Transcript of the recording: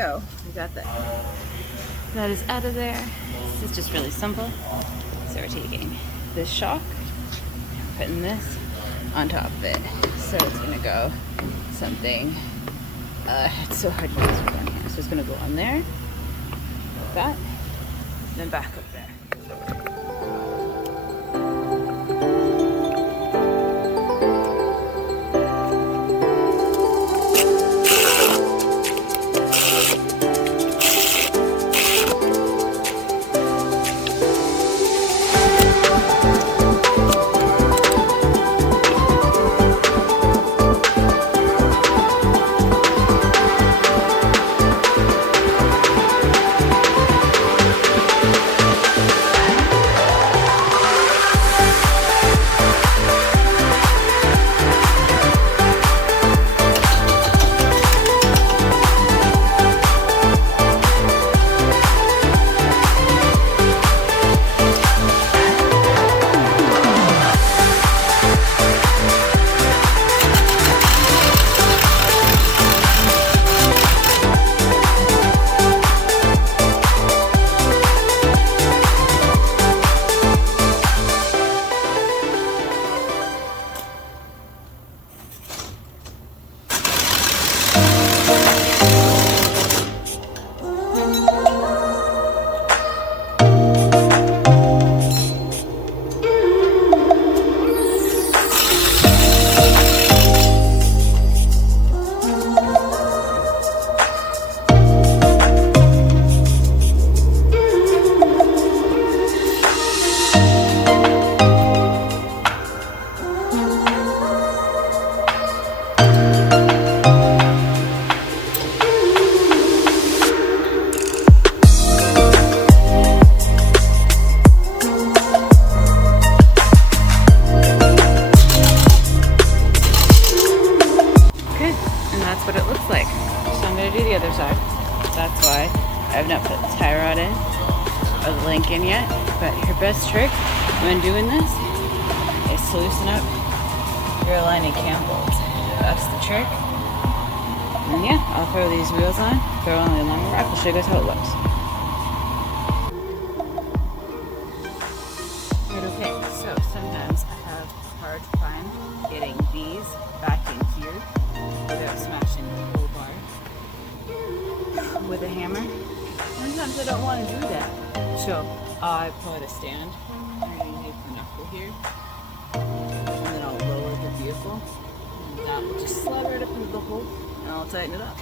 So we got that is out of there. This is just really simple. So we're taking this shock, putting this on top of it. So it's gonna go something, it's so hard to do this with one hand. So it's gonna go on there, like that, then back up there. What it looks like. So I'm going to do the other side. That's why I have not put the tie rod in or the link in yet. But your best trick when doing this is to loosen up your aligning cam bolt. That's the trick. And yeah, I'll throw these wheels on, throw on the alarm rack. I'll show you guys how it looks. Right, okay, so sometimes I have a hard time getting these back in here without smashing the whole bar with a hammer. Sometimes I don't want to do that. So I put a stand underneath the knuckle here, and then I'll lower the vehicle, and that will just slide right up into the hole, and I'll tighten it up.